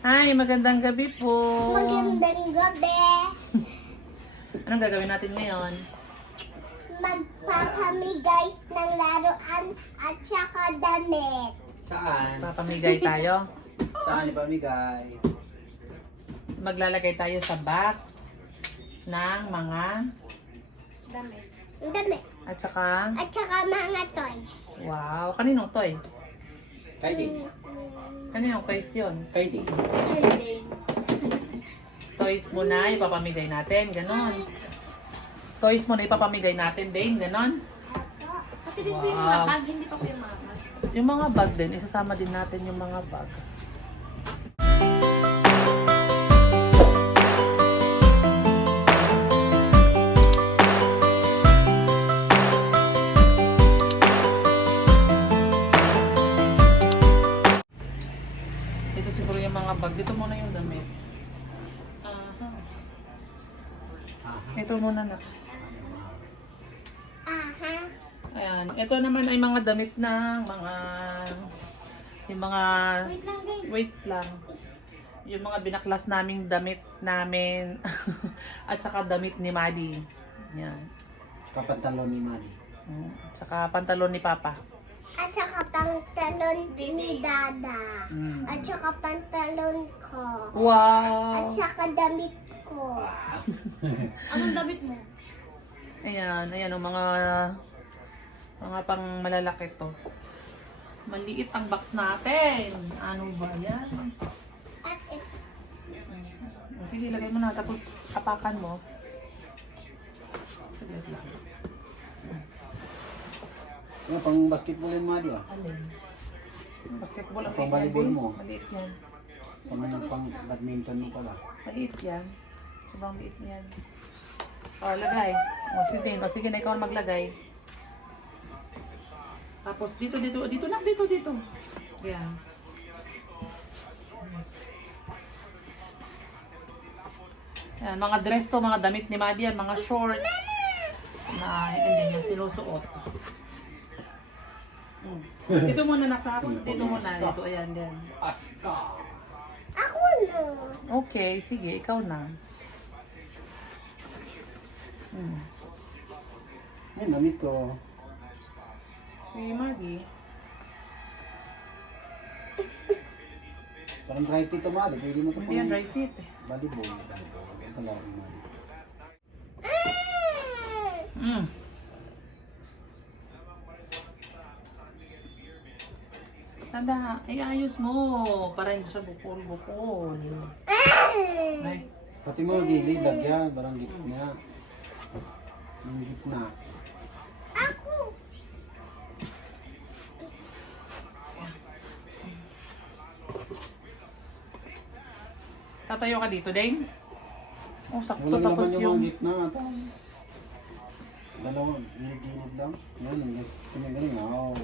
Hi, magandang gabi po. Magandang gabi. Anong gagawin natin ngayon? Magpapamigay ng laruan at saka damit. Saan? Papamigay tayo. Saan ipamigay? Maglalagay tayo sa box ng mga Damit. Damit. at saka At saka mga toys. wow, kaninong toy? Kay di. Kaninong toys 'yon? Kay di. Toys muna ipapamigay natin, ganon. Toys muna ipapamigay natin din, ganon. Kasi din po yung mga Wow. bag, hindi pa po yung mga bag. Yung mga bag din, isasama din natin yung mga bag. Mga damit ng mga yung mga Wait lang, guys. wait lang. Yung mga binaklas naming damit namin at saka damit ni Maddie. Yan. Kapantalon ni Manny. Mm. At saka pantalon ni Papa. At saka pantalon ni Dada. Mm. At saka pantalon ko. Wow! At saka damit ko. Anong damit mo? Ayan, ayan ang mga mga pang malalaki to. Maliit ang box natin. Ano ba yan? Sige, lagay mo na. Tapos apakan mo. Sige lang. Ano pang basketball yung Manny ah? Alin? Basketball ang Pang volleyball mo. Maliit yan. Pang, pang badminton mo pala. Maliit yan. Sobrang liit yan. O, lagay. O, sige. O, sige na ikaw ang maglagay. Tapos dito, dito, dito na, dito, dito. Yan. Yan, mga dress to, mga damit ni Maddie yan, mga shorts na hindi niya sinusuot. Mm. Dito muna nasa akin, dito muna, dito, ayan, yan. Aska! Ako na. Okay, sige, ikaw na. Hmm. Yan, damit ko. Si Maggie. Parang dry fit to Manny. Pwede mo ito Hindi yan dry fit eh. volleyball. Ito lang. Mm. Tanda, iayos mo para hindi siya bukol-bukol. Ay, Pati mo gilid, lagyan. Parang gitna. Yung gitna. Tatayo ka dito, Dane? Oh, sakto Walang tapos laman yung yung... gitna. ata. Dalawa, gilid lang. Yan, yung galing. Oh.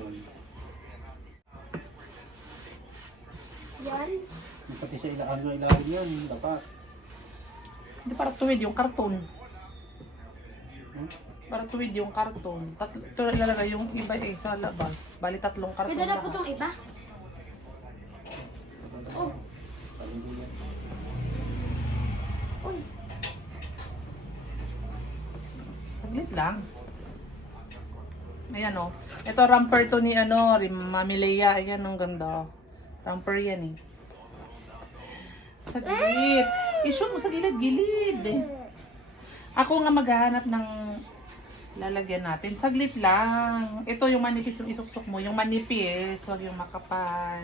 Yan. Pati sa ilahan ng ilalim yan. Dapat. Hindi para tuwid yung karton. Hmm? Para tuwid yung karton. Tatlo, ito ilalagay yung iba eh sa labas. Bali tatlong karton Pwede na po itong iba? Oh, uy. Saglit lang. Ayan o. Ito ramper to ni ano, Mami Leia. Ayan, ang ganda. Ramper yan eh. Saglit. I-shoot mo sa gilid-gilid. eh. Ako nga maghahanap ng lalagyan natin. Saglit lang. Ito yung manipis yung isuksok mo. Yung manipis, wag yung makapal.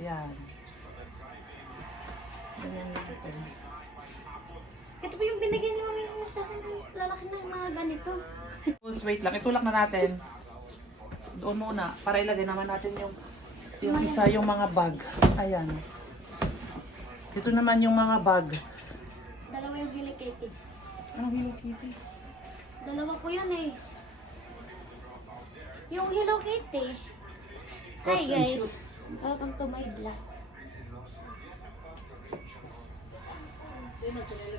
Ayan. Ganyan yung details. Ito po yung binigay ni Mami mo sa akin ng lalaki na mga ganito. Tapos wait lang, itulak na natin. Doon muna, para ilagay naman natin yung yung isa yung mga bag. Ayan. Dito naman yung mga bag. Dalawa yung Hello Kitty. Anong Hello Kitty? Dalawa po yun eh. Yung Hello Kitty. Hi guys. shoes. Welcome to my vlog. Dito.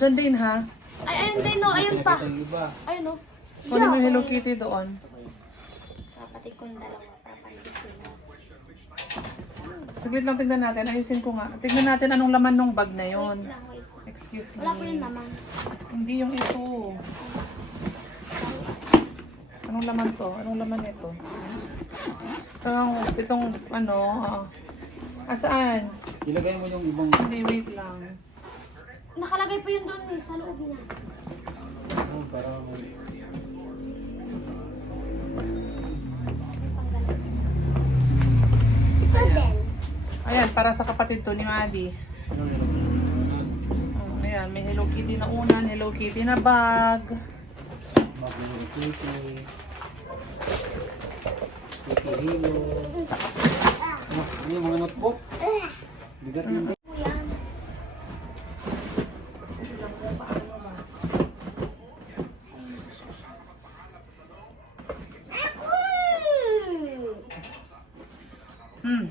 Sinok mo na dyan din ha. Ay, ayun din, no. Ayun pa. Ayun, no. Kunin mo yung Hello Kitty doon. Sa kapatid kong dalawa. Sila. Saglit lang tignan natin. Ayusin ko nga. Tignan natin anong laman ng bag na yon. Wait lang, wait. Excuse me. Wala po yun naman. Hindi yung ito. Anong laman to? Anong laman ito? Itong, itong ano, ah, asaan? Ilagay mo yung ibang... Hindi, wait lang. Nakalagay po yun doon eh, sa loob niya. Oh, parang... Ayan, para sa kapatid to ni. Ano, muna. Oh, ayan, may Hello Kitty na unan, Hello Kitty na bag. Bago yung Kitty. Kitty Hilo. Ano, yung mga notebook? Bigat yun. Po yan. hmm. Hmm.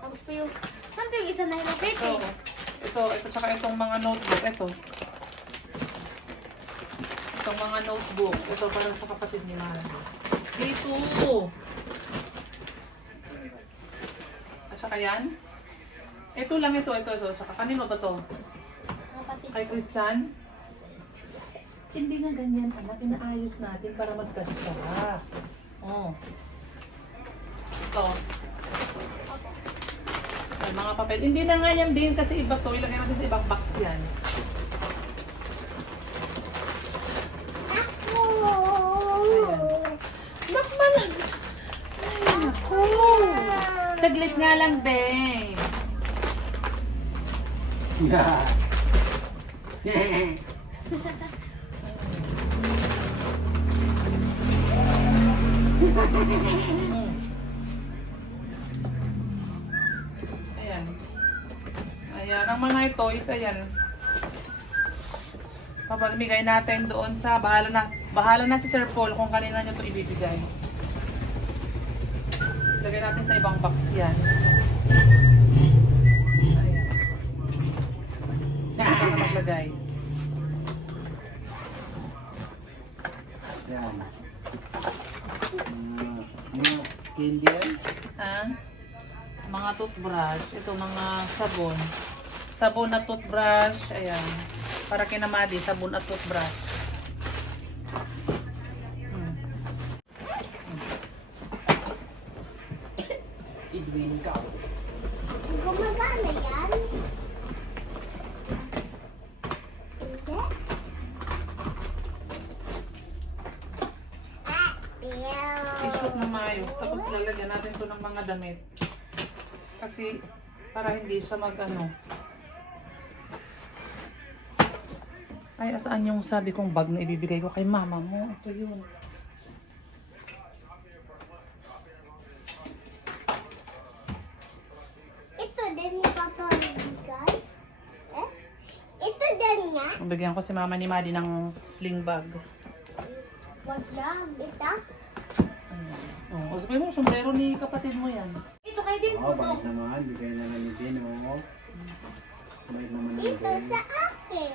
Tapos po yung... Saan po yung isa na Hello Kitty? Ito, ito, ito, tsaka itong mga notebook. Ito. Itong mga notebook. Ito para sa kapatid ni Maddie. Dito. At saka yan. Ito lang ito, ito, ito. Tsaka kanino ba to? Kapatid. Kay Christian? Hindi nga ganyan, anak. Inaayos natin para magkasya. Oh. Ito. Ay, mga papel. Hindi na nga yan din kasi iba to. Ilagay natin sa ibang box yan. Ako. Ayan. Nakman! Ako! Saglit nga lang din. Yeah. Ayan. Ayan. Ang mga ito is ayan. Papamigay natin doon sa bahala na bahala na si Sir Paul kung kanina nyo ito ibibigay. Lagay natin sa ibang box yan. Ayan. Maglagay. Yan. Mga, mga. Ha? Mga toothbrush. Ito mga sabon. Sabon na toothbrush. Ayan. Para kinamadi, sabon at toothbrush. Hmm. Edwin ka. Gumagana yan? Hindi. Ah, ew. I-shoot na mayo. Tapos lalagyan natin to ng mga damit. Kasi para hindi siya mag ano. Ay, asaan yung sabi kong bag na ibibigay ko kay mama mo? Ito yun. Ito din yung papamigay. Eh? Ito din nga. Bigyan ko si mama ni Maddie ng sling bag. Wag lang. Ito. Oh, sabi mo, sombrero ni kapatid mo yan. Ito din po Oh, to. bait naman. Bigay na lang ni oh. Bait naman ni Ito sa akin.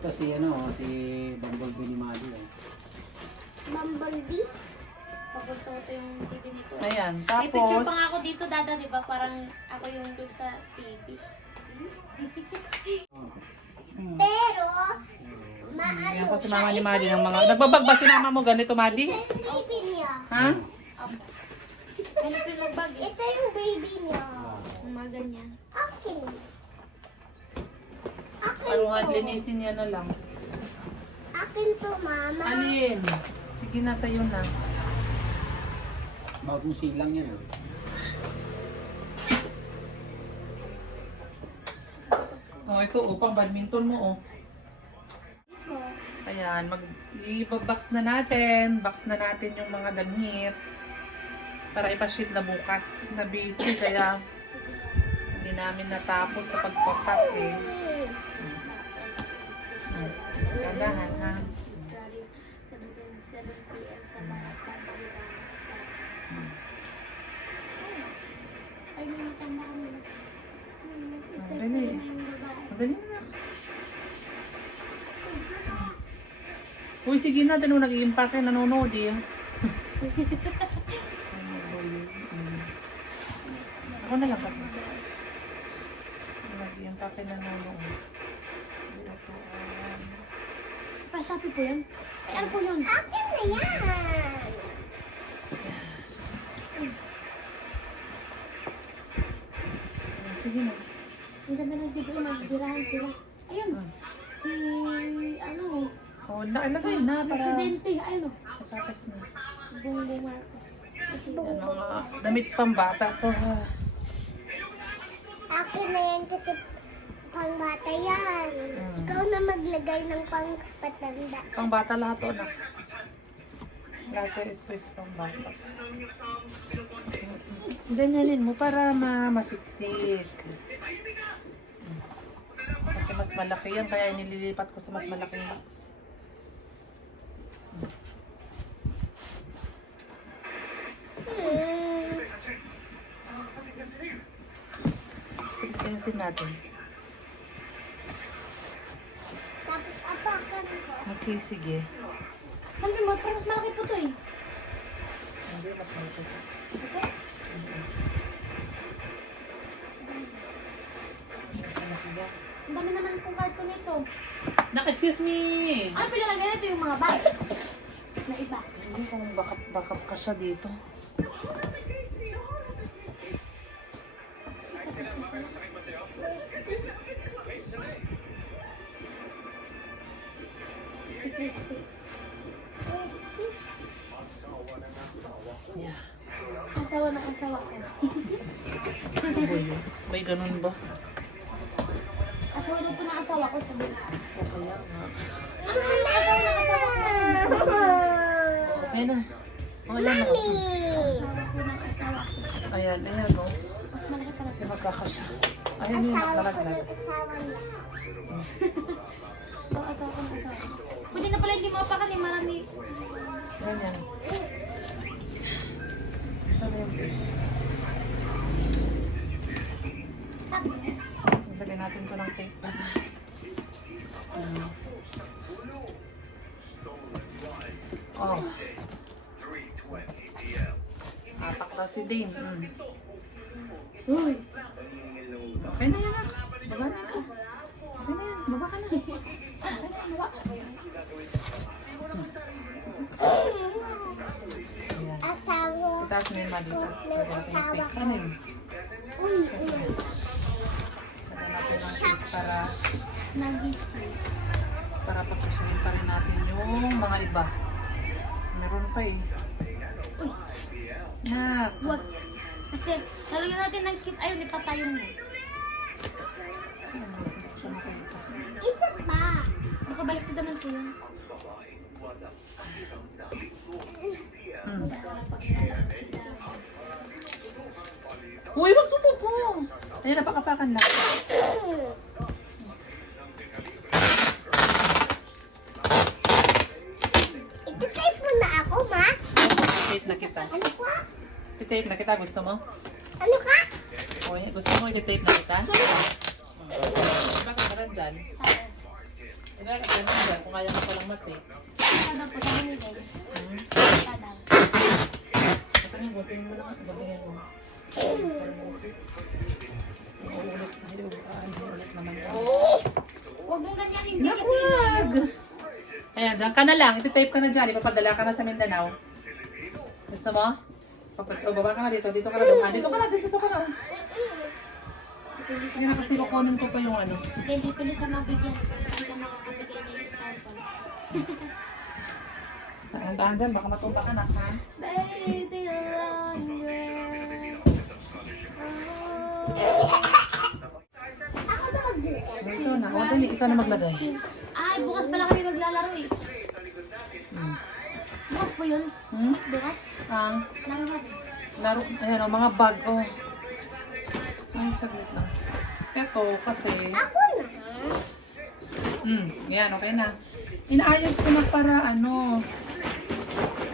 Ito si, ano, si Bumblebee ni Mali, oh. Bumblebee. Papunta ko yung TV nito. Ayan, May picture tapos... pa nga ako dito, Dada, di ba? Parang ako yung dun sa TV. Oh. Hmm. Pero, Ayan maano ko si mama ni Maddie ng mga... Nagbabag ba si mama mo ganito? Ito baby niya. Ha? Apo. Po yung magbag eh? Ito yung baby niya. Mga ganyan. Akin. Akin Paruhan, to. linisin niya na lang. Akin to, mama. Alin? Sige na, sa'yo na. Bagong silang yan. ah. Oh, ito, upang badminton mo, oh. Ayan, mag i-box na natin. Box na natin yung mga damit. Para ipaship na bukas. Na busy, kaya hindi namin natapos sa pagpapak eh. Dahan, ha? 7 p.m. sa Barat. Ay, may tanda kami. Ang dali. Madali na. Uy, sige na, tinong nag-iimpake, nanonood eh. Ako na lang kasi. Nag-iimpake, nanonood. Pasapi po yan? Ay, ano po yun? Akin na yan. Sige na. Ang ganda ng video, nagbirahan sila. Ayun. Si, ano, Oh, na, ilagay na para presidente, ano, matapos na. si Bongbong Marcos. Yan, mga damit pambata to ha. Akin na yan kasi pangbata yan. Hmm. Ikaw na maglagay ng pang patanda. Pangbata lahat to na. Lahat ito is pangbata. Ganyanin mo para ma masiksik. Kasi mas malaki yan, kaya nililipat ko sa mas malaking box. Hmm. Sige, ayusin natin. Tapos apakan ko. Okay, sige. Sabi mo, pero mas malaki po to eh. Hindi, mas malaki. Yan. Ang dami naman pong karton nito. Nak, excuse me! Ano pinalagay nito yung mga bag? Na iba. Hindi kung bakap, bakap ka siya dito. Ng asawa ko. Ba yun? May ganun ba? Asawa daw po ng asawa ko. Sabi ko. O kaya nga. Ano yung asawa ng asawa ko? Okay na. Ayan na. Asawa ko ng asawa ko. Ayan, ayan o. Mas malaki pala Kasi siya. magkakasya. Ayan nakalaglag. ng asawa ko ng asawa ko. Pwede na pala hindi mo apakan eh. Marami. Ayan yan. Saan na yung fish? Lagyan natin ko ng tape. Ayan. Oh. Daw si Dane. Mm. Uy. Okay na yan ah. Baba na ka. Okay na yan. Baba ka na. Okay na yan. Baba. Ayan. Mo yung malitas. Ko. Sana yun. Natin ng tape para para pagkasyahin pa rin natin yung mga iba. Meron pa eh. Uy, Na, wag. Kasi, lalagyan natin ng kit. Ayun, ipatayong mo. Isa pa. Baka balik na naman po yun. Hmm. Uy, wag tumupo! Ayan, napakapakan lang. Ito-type mo na ako, ma. Tape na kita. Ano ka? Tape na kita, gusto mo? Ano ka? O, gusto mo i-tape na kita? Bakit ka rin dyan? Bakit ka rin dyan kung kaya mo palang matape? Kada po, sabi ni Day. Hmm? Ito na, butin mo lang. Butin mo. Uulit tayo. Ah, hindi ulit naman. Huwag mong ganyan, hindi Wag! Ayan, dyan ka na lang. Iti-tape ka na dyan. Ipapadala ka na sa Mindanao. Gusto mo? Papat o, baba ka na dito. Dito ka na. Ah, dito ka na. Dito ka na. Sige na kasi kukunin ko pa yung ano. Hindi, depende sa mabigyan. Hindi ka makakabigay niya yung Dahan-dahan dyan, baka matumba ka na? Baby. Ako. Ito na, o, dali, ikaw na maglagay. Ay, bukas pala kami maglalaro eh. Bukas po yun? Hmm? Bukas? Ang Laro natin. laro, ayan o, mga bag, oh. Ay, saglit lang. Ito, kasi, Ako na. hmm, yan, okay na. Inaayos ko na para, ano,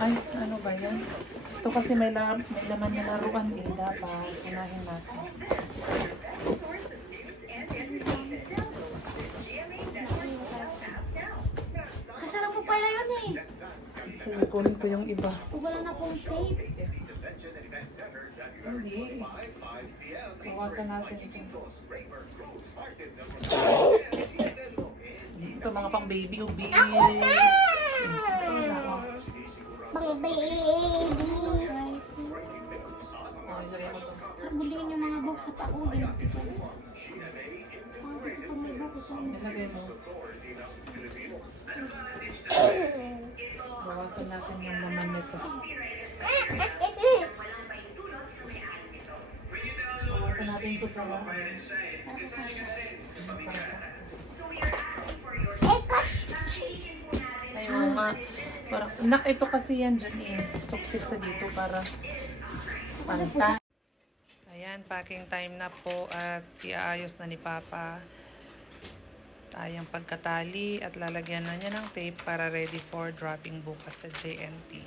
ay, ano ba yan? Ito kasi may, la may laman na laruan eh, dapat. Unahin natin. Kasara mo pala yun eh. Sige, kunin ko yung iba. Wala na pong tape. Hindi. Bawasan natin ito. Ito mga pang baby ubi. Pang baby. To. Sarap gulingin yung mga box sa paulin. Mga gusto ko may box. Ito Nilagay mo. Bawasan natin yung laman nito. Bawasan natin ito para Ayun nga. Parang, nak, ito kasi yan dyan eh. Sukses sa dito para panta. Ayan, packing time na po at iaayos na ni Papa tayong pagkatali at lalagyan na niya ng tape para ready for dropping bukas sa JNT.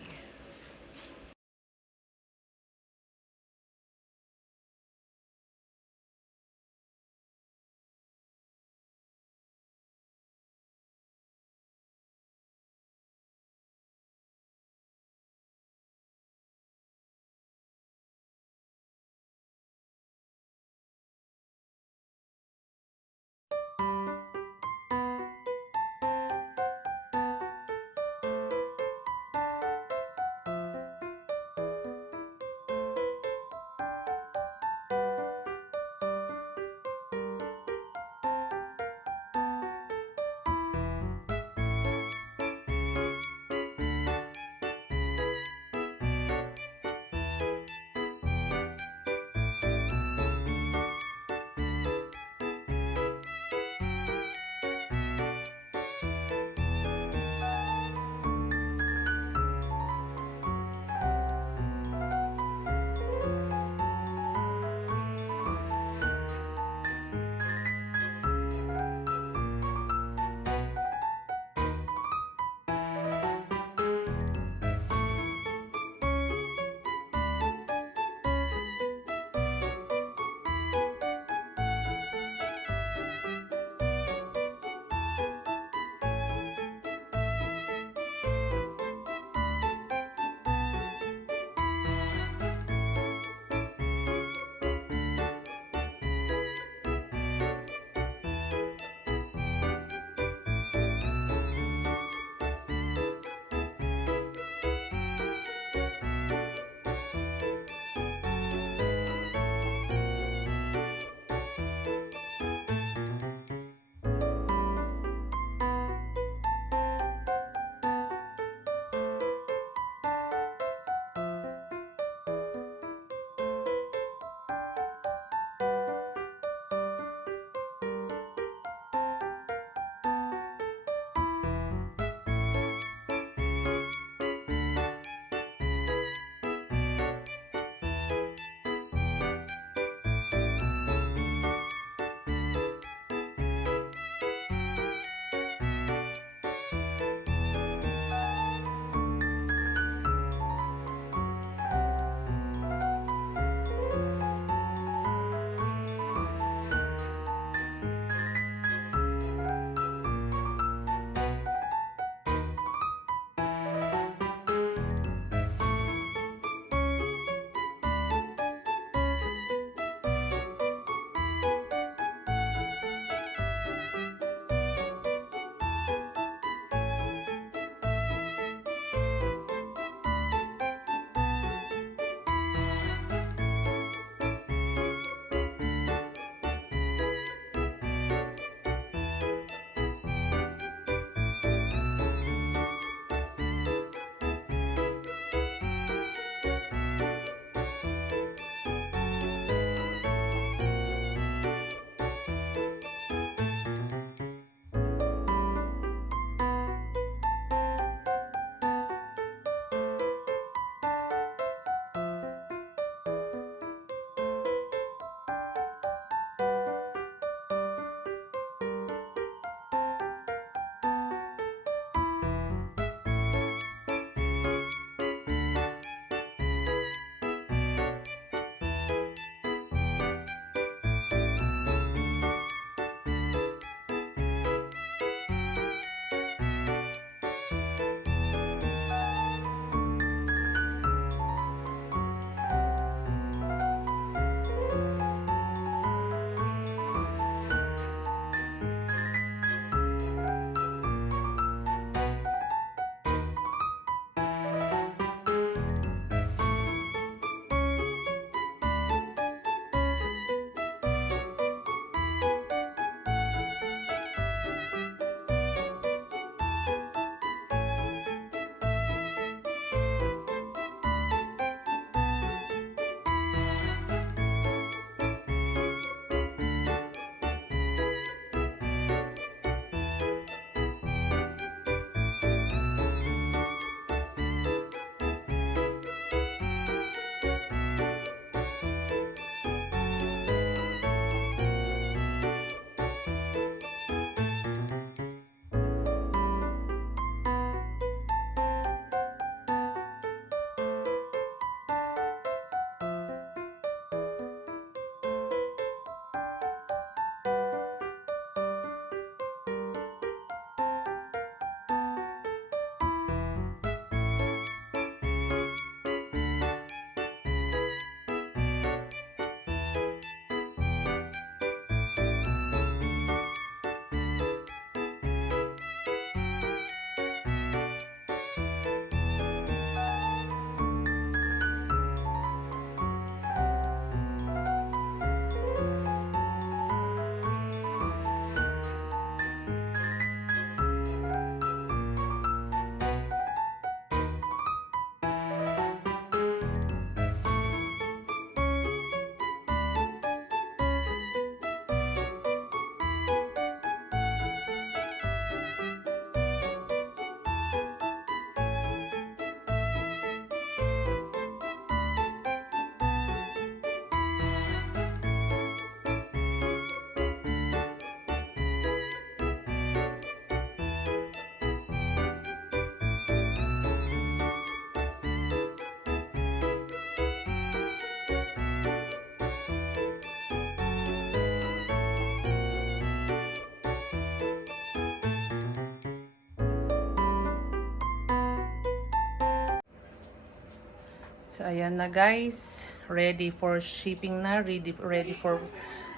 So, ayan na guys. Ready for shipping na. Ready, ready for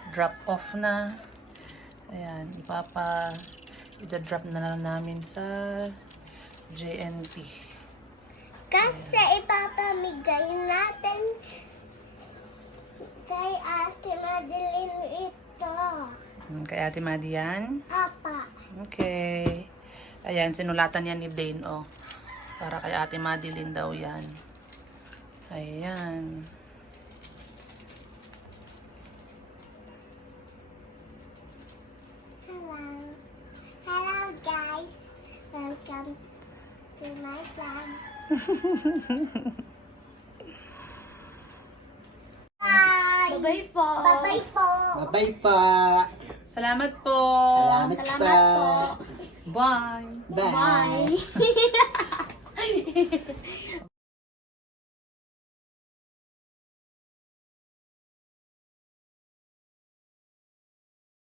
drop off na. Ayan. Ipapa, ida-drop na lang namin sa JNT. Kasi ipapamigay natin kay Ate Madeline ito. Hmm, Kay Ate Madi yan. Apa. Okay. Ayan, sinulatan yan ni Dane, oh. Para kay Ate Madeline daw yan. Ayan. Hello. Hello guys. Welcome to my vlog. Bye. Bye po. Bye-bye po. Bye-bye pa. Salamat po. Salamat, Salamat pa. po. Bye. Bye. Bye.